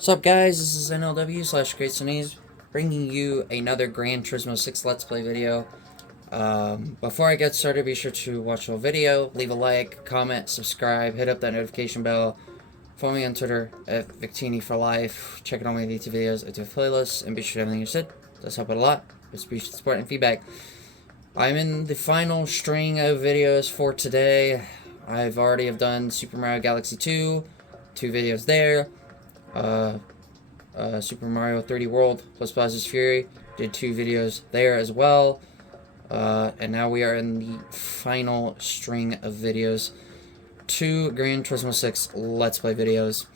What's up, guys? This is NLW/GreatSneeze bringing you another Gran Turismo 6 Let's Play video. Before I get started, be sure to watch the whole video, leave a like, comment, subscribe, hit up that notification bell, follow me on Twitter at Victini for life, check out all my YouTube videos, I do playlists, and be sure to have everything you said. It does help out a lot. Just appreciate support and feedback. I'm in the final string of videos for today. I've already done Super Mario Galaxy 2, 2 videos there. Super Mario 3D World plus Bowser's Fury, did 2 videos there as well. And now we are in the final string of videos, 2 Gran Turismo 6 Let's Play videos.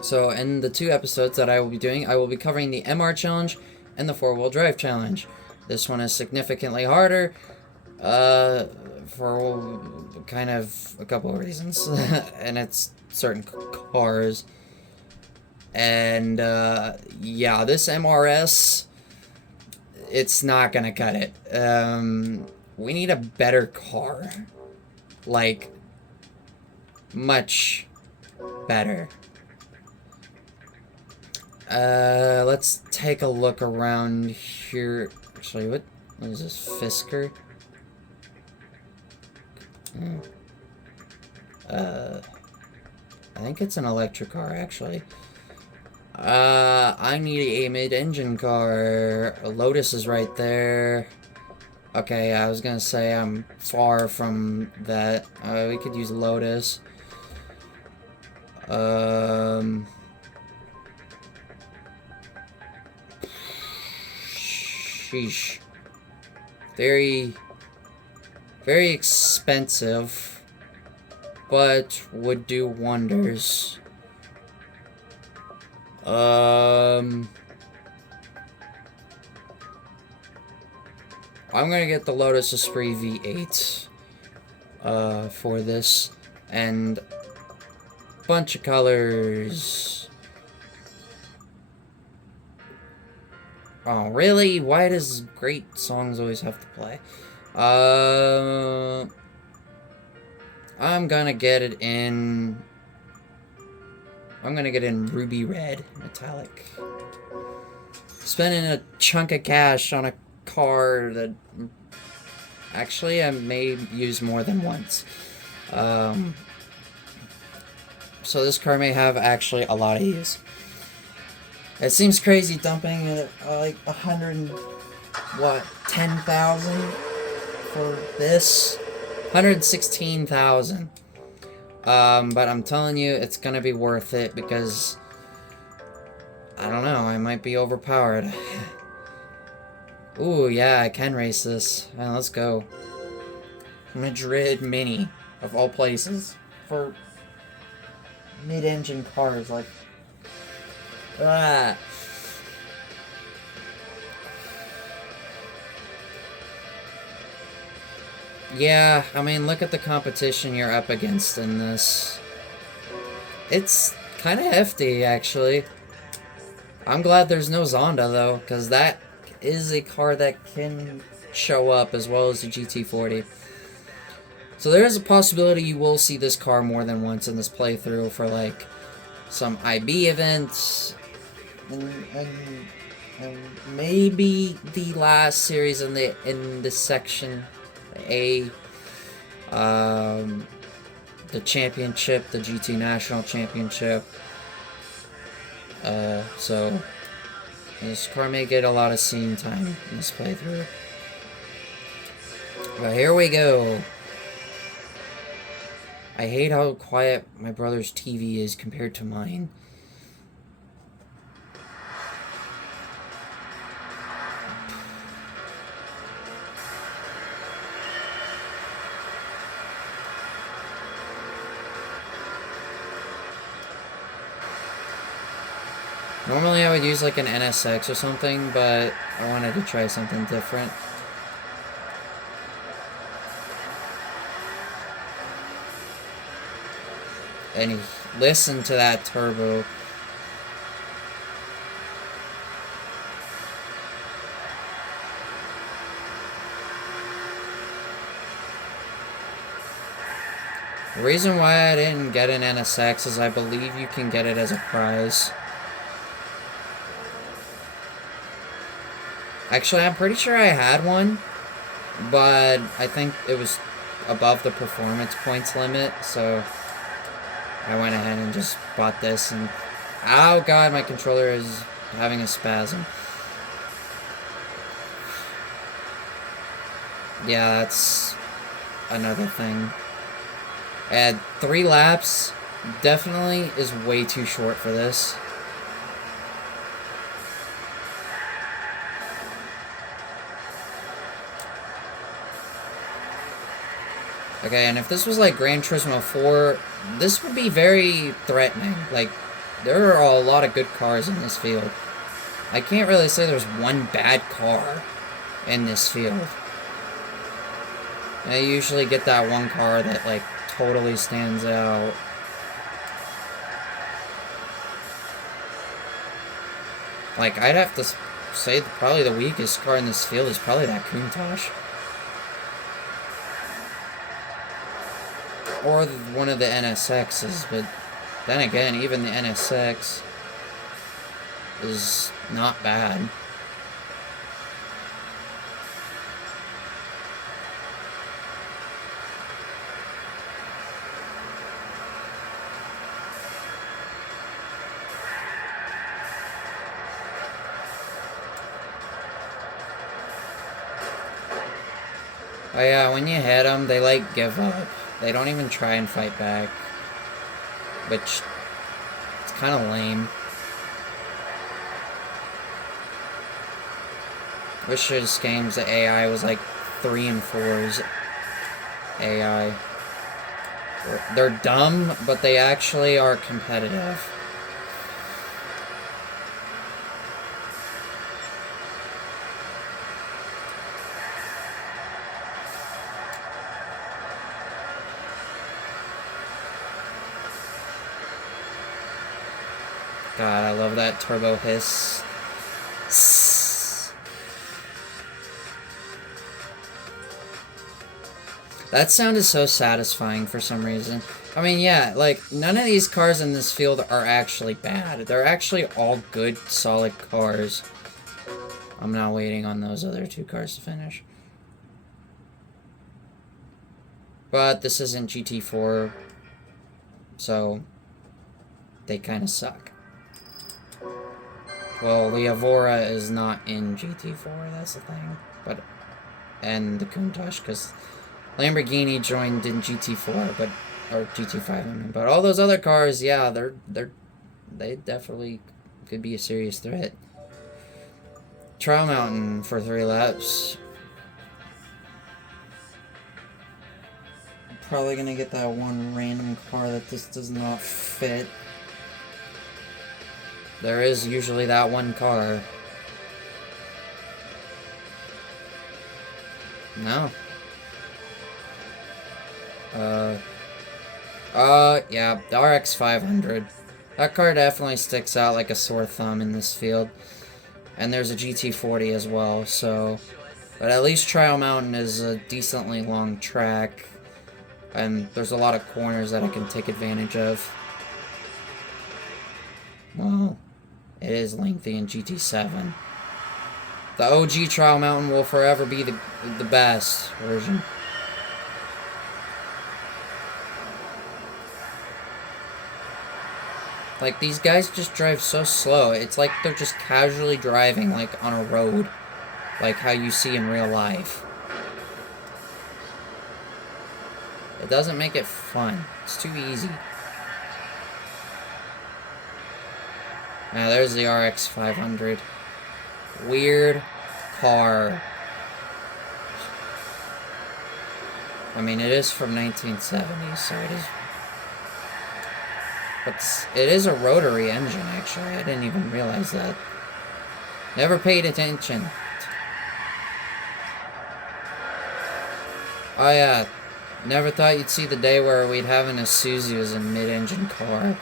So in the 2 episodes that I will be doing, I will be covering the MR Challenge and the 4-wheel drive challenge. This one is significantly harder, for kind of a couple of reasons, and it's certain cars. And, yeah, this MRS, it's not gonna cut it. We need a better car. Like, much better. Let's take a look around here. Actually, what is this, Fisker? I think it's an electric car, actually. I need a mid-engine car. Lotus is right there. Okay, I was gonna say I'm far from that. We could use Lotus. Sheesh. Very expensive, but would do wonders. I'm gonna get the Lotus Esprit V8 for this, and bunch of colors. Oh, really? Why does great songs always have to play? I'm gonna get it in ruby red, metallic. Spending a chunk of cash on a car that actually I may use more than once. So this car may have actually a lot of use. It seems crazy dumping at like 10,000 for this. 116,000. But I'm telling you, it's gonna be worth it because, I don't know, I might be overpowered. Ooh, yeah, I can race this. Well, let's go. Madrid Mini, of all places, for mid-engine cars, like, ah. Yeah, I mean, look at the competition you're up against in this. It's kind of hefty, actually. I'm glad there's no Zonda, though, because that is a car that can show up as well as the GT40. So there is a possibility you will see this car more than once in this playthrough for, like, some IB events, and maybe the last series in the section A, the championship, the GT National Championship. So this car may get a lot of scene time in this playthrough. But here we go. I hate how quiet my brother's TV is compared to mine. Normally I would use like an NSX or something, but I wanted to try something different. And listen to that turbo. The reason why I didn't get an NSX is I believe you can get it as a prize. Actually, I'm pretty sure I had one, but I think it was above the performance points limit, so I went ahead and just bought this, and oh god, my controller is having a spasm. Yeah, that's another thing. And 3 laps definitely is way too short for this. Okay, and if this was like Gran Turismo 4, this would be very threatening. Like, there are a lot of good cars in this field. I can't really say there's one bad car in this field. I usually get that one car that, like, totally stands out. Like, I'd have to say probably the weakest car in this field is probably that Countach. Or one of the NSXs, but then again, even the NSX is not bad. Oh yeah, when you hit them, they like give up. They don't even try and fight back. Which, it's kind of lame. Wish this game's AI was like 3 and 4's AI. They're dumb, but they actually are competitive. God, I love that turbo hiss. That sound is so satisfying for some reason. I mean, yeah, like, none of these cars in this field are actually bad. They're actually all good, solid cars. I'm now waiting on those other 2 cars to finish. But this isn't GT4, so they kind of suck. Well, the Evora is not in GT4, that's the thing. But, and the Countach, because Lamborghini joined in GT4, but, or GT5, I mean. But all those other cars, yeah, they definitely could be a serious threat. Trial Mountain for 3 laps. Probably gonna get that one random car that just does not fit. There is usually that one car. No. Yeah, the RX 500. That car definitely sticks out like a sore thumb in this field. And there's a GT40 as well, so... But at least Trial Mountain is a decently long track. And there's a lot of corners that I can take advantage of. Well, it is lengthy in GT7. The OG Trial Mountain will forever be the best version. Like, these guys just drive so slow. It's like they're just casually driving, like, on a road. Like how you see in real life. It doesn't make it fun. It's too easy. Now, there's the RX 500. Weird car. I mean, it is from 1970, so it is... But it is a rotary engine, actually. I didn't even realize that. Never paid attention. Oh, yeah. Never thought you'd see the day where we'd have an Isuzu as a mid-engine car.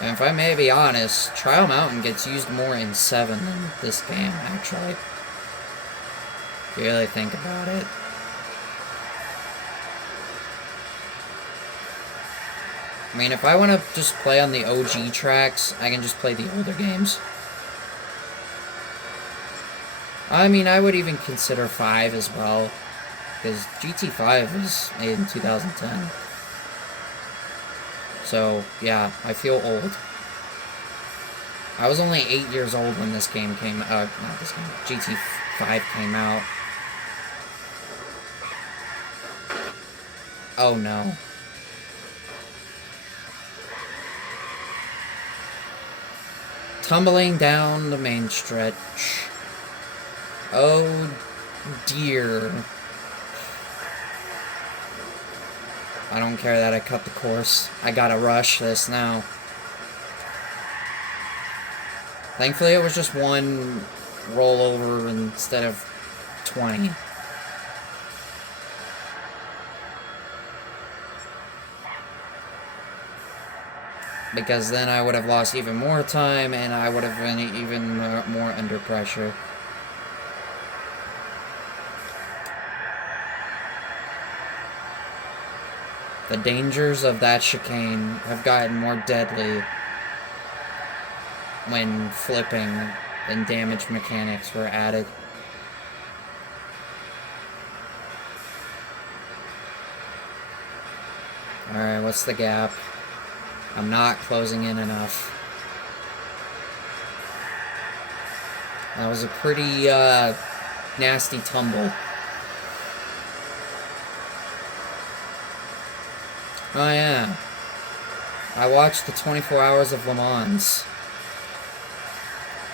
And if I may be honest, Trial Mountain gets used more in 7 than this game, actually. If you really think about it. I mean, if I want to just play on the OG tracks, I can just play the older games. I mean, I would even consider 5 as well, because GT5 was made in 2010. So, yeah, I feel old. I was only 8 years old when this game came out. Not this game, GT5 came out. Oh no. Tumbling down the main stretch. Oh dear. I don't care that I cut the course. I gotta rush this now. Thankfully it was just one rollover instead of 20. Because then I would have lost even more time and I would have been even more under pressure. The dangers of that chicane have gotten more deadly when flipping and damage mechanics were added. Alright, what's the gap? I'm not closing in enough. That was a pretty nasty tumble. Oh yeah. I watched the 24 Hours of Le Mans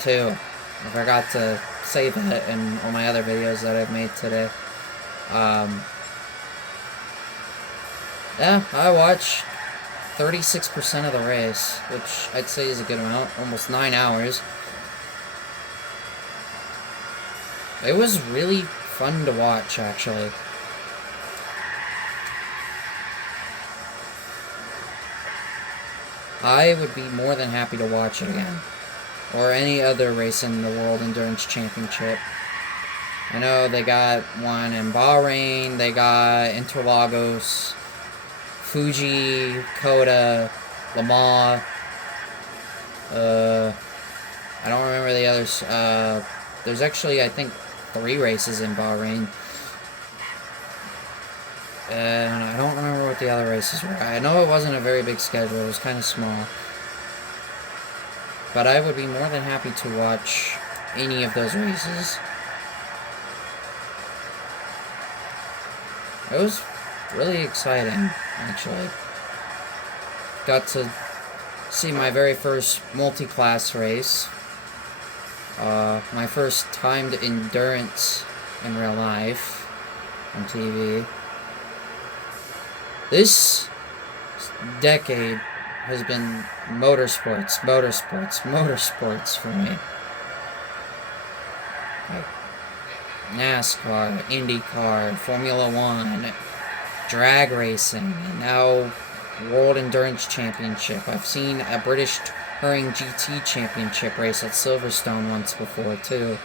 too. I forgot to say that in all my other videos that I've made today. Yeah, I watched 36% of the race, which I'd say is a good amount. Almost 9 hours. It was really fun to watch, actually. I would be more than happy to watch it again. Or any other race in the World Endurance Championship. I know they got one in Bahrain, they got Interlagos, Fuji, Coda, Le Mans. I don't remember the others. There's actually, I think, 3 races in Bahrain. And I don't remember what the other races were. I know it wasn't a very big schedule. It was kind of small. But I would be more than happy to watch any of those races. It was really exciting, actually. Got to see my very first multi-class race. My first timed endurance in real life on TV. This decade has been motorsports for me. Like NASCAR, IndyCar, Formula One, drag racing, and now World Endurance Championship. I've seen a British Touring GT Championship race at Silverstone once before, too.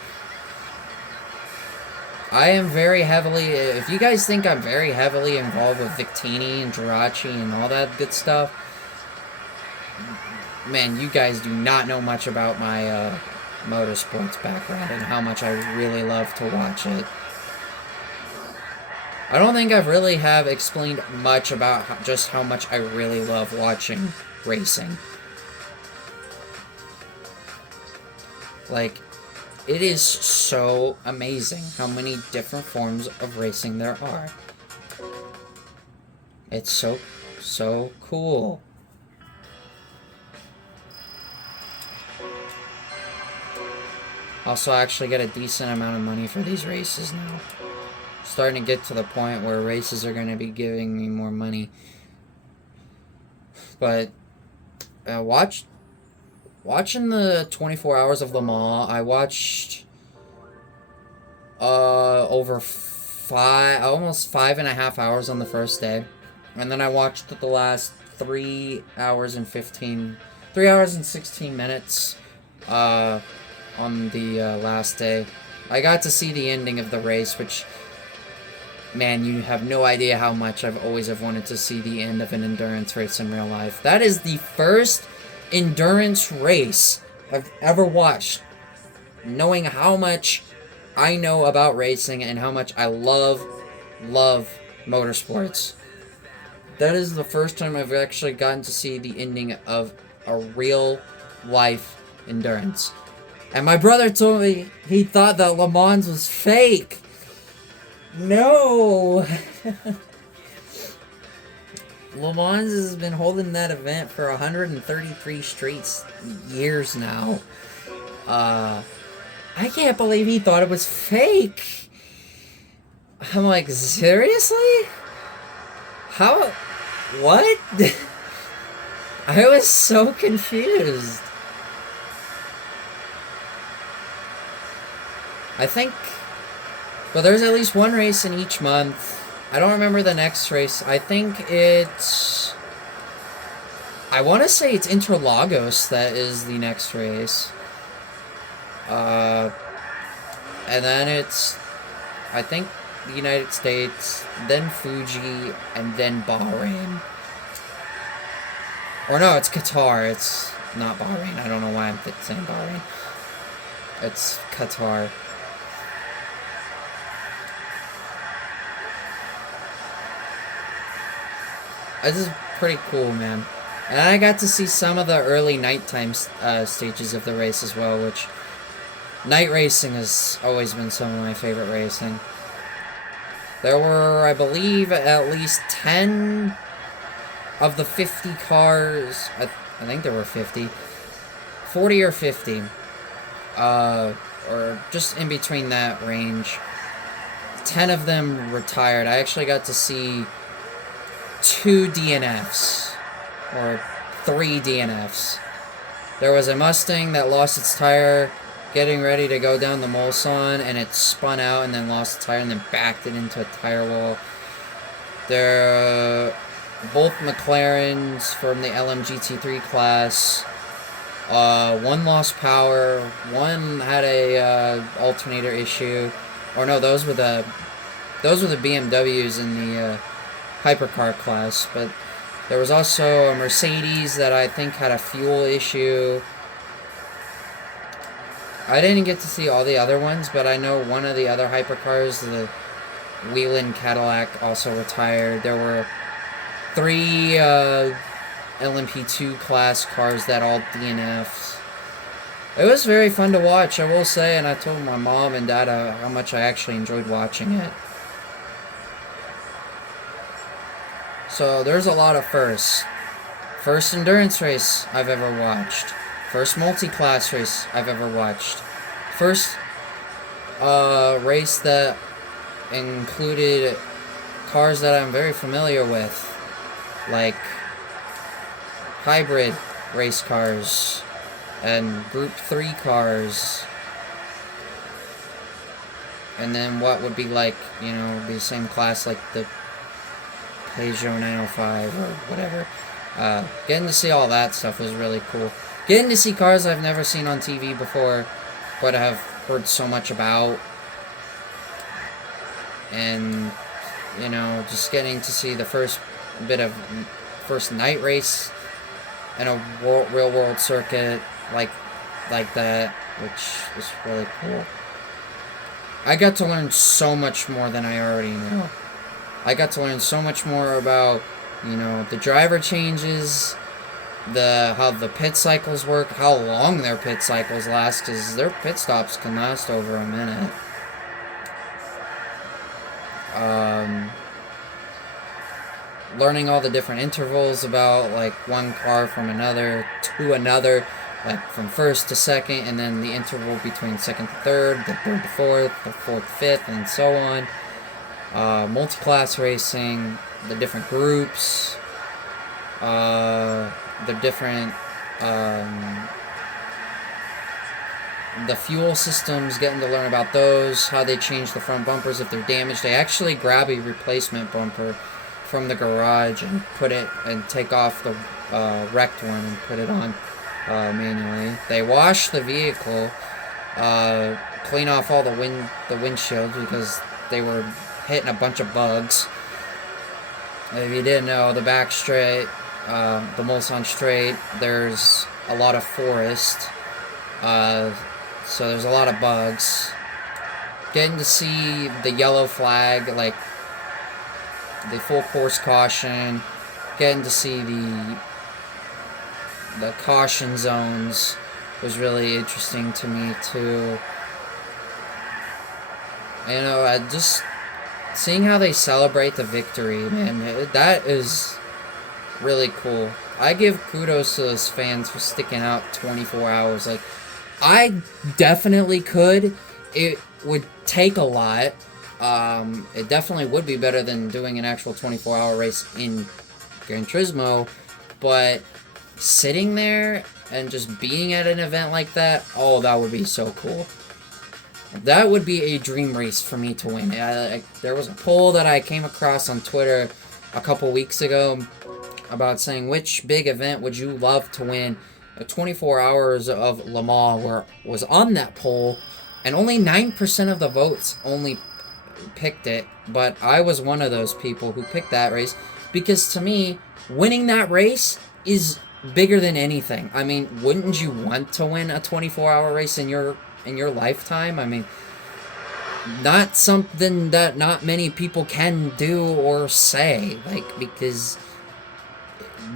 I am very heavily, if you guys think I'm very heavily involved with Victini and Geraci and all that good stuff, man, you guys do not know much about my motorsports background and how much I really love to watch it. I don't think I've really have explained much about just how much I really love watching racing. Like, it is so amazing how many different forms of racing there are. It's so cool. Also, I actually get a decent amount of money for these races now. Starting to get to the point where races are going to be giving me more money. But, watching the 24 Hours of Le Mans, I watched over almost 5.5 hours on the first day, and then I watched the last 3 hours and 16 minutes on the last day. I got to see the ending of the race, which man, you have no idea how much I've always have wanted to see the end of an endurance race in real life. That is the first endurance race I've ever watched, knowing how much I know about racing and how much I love motorsports. That is the first time I've actually gotten to see the ending of a real life endurance. And my brother told me he thought that Le Mans was fake. No! Le Mans has been holding that event for 133 straight years now. I can't believe he thought it was fake. I'm like, seriously? How? What? I was so confused. I think, well, there's at least one race in each month. I don't remember the next race. I think it's, I want to say it's Interlagos that is the next race. And then it's, I think, the United States, then Fuji, and then Bahrain. Or no, it's Qatar. It's not Bahrain. I don't know why I'm saying Bahrain. It's Qatar. This is pretty cool, man. And I got to see some of the early nighttime stages of the race as well, which night racing has always been some of my favorite racing. There were, I believe, at least 10 of the 50 cars. I think there were 50. 40 or 50. Or just in between that range. 10 of them retired. I actually got to see 2 DNFs. Or 3 DNFs. There was a Mustang that lost its tire getting ready to go down the Mulsanne, and it spun out and then lost the tire and then backed it into a tire wall. There, both McLarens from the LMGT3 class. One lost power. One had a alternator issue. Or no, those were the BMWs in the hypercar class. But there was also a Mercedes that I think had a fuel issue. I didn't get to see all the other ones, but I know one of the other hypercars, the Wheeling Cadillac, also retired. There were 3 LMP2 class cars that all DNFs. It was very fun to watch, I will say, and I told my mom and dad how much I actually enjoyed watching it. So there's a lot of firsts. First endurance race I've ever watched. First multi-class race I've ever watched. First race that included cars that I'm very familiar with, like hybrid race cars and Group 3 cars. And then what would be like, you know, the same class like the Peugeot 905 or whatever. Getting to see all that stuff was really cool. Getting to see cars I've never seen on TV before, but I have heard so much about. And, you know, just getting to see the first night race in a real world circuit like that, which was really cool. I got to learn so much more than I already knew. I got to learn so much more about, you know, the driver changes, how the pit cycles work, how long their pit cycles last, because their pit stops can last over a minute. Learning all the different intervals about, like, one car from another to another, like, from first to second, and then the interval between second to third, the third to fourth, the fourth to fifth, and so on. Multi-class racing, the different groups, the different, the fuel systems, getting to learn about those, how they change the front bumpers if they're damaged. They actually grab a replacement bumper from the garage and put it, and take off the wrecked one and put it on manually. They wash the vehicle, clean off all the windshield because they were hitting a bunch of bugs. If you didn't know, the back straight, the Mulsanne straight, there's a lot of forest, so there's a lot of bugs. Getting to see the yellow flag, like the full course caution, getting to see the caution zones was really interesting to me too. You know, just seeing how they celebrate the victory, man, that is really cool. I give kudos to those fans for sticking out 24 hours. Like, I definitely could. It would take a lot. It definitely would be better than doing an actual 24-hour race in Gran Turismo, but sitting there and just being at an event like that, oh, that would be so cool. That would be a dream race for me to win. There was a poll that I came across on Twitter a couple weeks ago about saying which big event would you love to win. 24 hours of Le Mans was on that poll, and only 9% of the votes only picked it, but I was one of those people who picked that race, because to me, winning that race is bigger than anything. I mean, wouldn't you want to win a 24-hour race in your lifetime? I mean, not something that not many people can do or say, like, because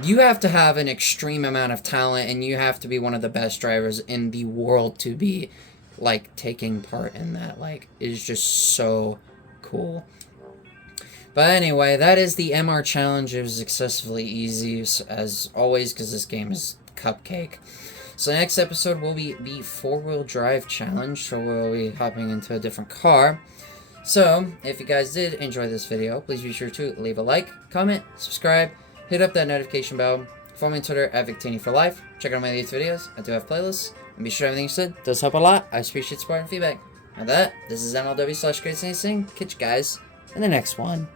you have to have an extreme amount of talent, and you have to be one of the best drivers in the world to be, like, taking part in that. Like, it's just so cool. But anyway, that is the MR challenge. It was excessively easy, as always, because this game is cupcake. So next episode will be the 4-wheel drive challenge, so we'll be hopping into a different car. So, if you guys did enjoy this video, please be sure to leave a like, comment, subscribe, hit up that notification bell, follow me on Twitter at VicTini4Life, check out my latest videos, I do have playlists, and be sure everything you said does help a lot. I appreciate support and feedback. And that, this is MLW/GreatSnacing. Catch you guys in the next one.